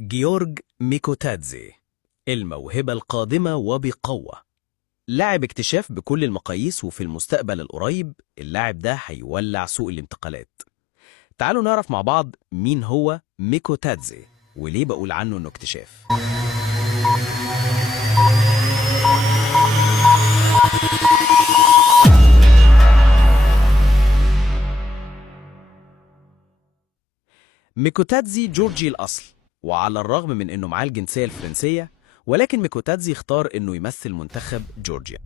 جيورج ميكوتادزي، الموهبة القادمة وبقوة. لاعب اكتشاف بكل المقاييس، وفي المستقبل القريب اللاعب ده هيولع سوق الانتقالات. تعالوا نعرف مع بعض مين هو ميكوتادزي وليه بقول عنه انه اكتشاف. ميكوتادزي جورجي الأصل، وعلى الرغم من انه معاه الجنسية الفرنسية، ولكن ميكوتادزي اختار انه يمثل منتخب جورجيا.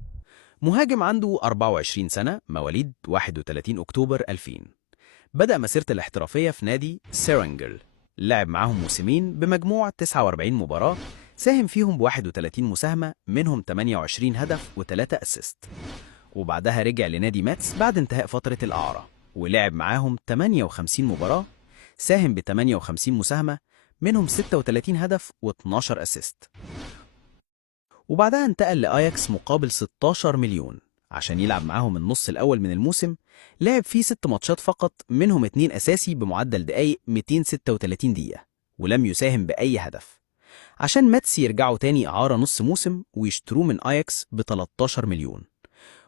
مهاجم عنده 24 سنة، مواليد 31 أكتوبر 2000. بدأ مسيرته الاحترافية في نادي سيرانجل، لعب معاهم موسمين بمجموع 49 مباراة، ساهم فيهم ب 31 مساهمة، منهم 28 هدف و3 أسيست. وبعدها رجع لنادي ماتس بعد انتهاء فترة الإعارة، ولعب معاهم 58 مباراة، ساهم ب 58 مساهمة، منهم 36 هدف و12 أسيست. وبعدها انتقل لأياكس مقابل 16 مليون عشان يلعب معاهم النص الأول من الموسم. لعب فيه 6 ماتشات فقط، منهم 2 أساسي بمعدل دقايق 236 دقيقة، ولم يساهم بأي هدف، عشان ماتس يرجعوا تاني إعارة نص موسم ويشتروه من أياكس ب 13 مليون.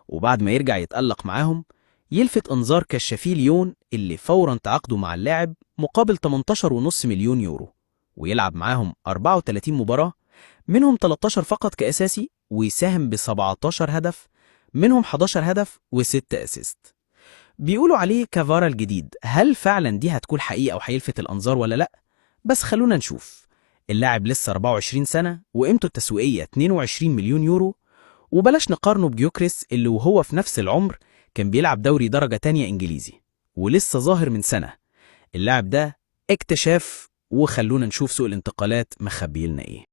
وبعد ما يرجع يتألق معاهم، يلفت أنظار كشافي ليون اللي فورا تعاقدوا مع اللاعب مقابل 18.5 مليون يورو، ويلعب معاهم 34 مباراة، منهم 13 فقط كأساسي، ويساهم ب 17 هدف، منهم 11 هدف و6 أسيست. بيقولوا عليه كافارا الجديد. هل فعلا دي هتكون حقيقة وهيلفت الأنظار ولا لأ؟ بس خلونا نشوف. اللاعب لسه 24 سنة، وقيمته التسويقية 22 مليون يورو. وبلاش نقارنه بجيوكريس اللي وهو في نفس العمر كان بيلعب دوري درجة تانية إنجليزي ولسه ظاهر من سنة. اللاعب ده اكتشاف، وخلونا نشوف سوق الانتقالات مخبيلنا إيه.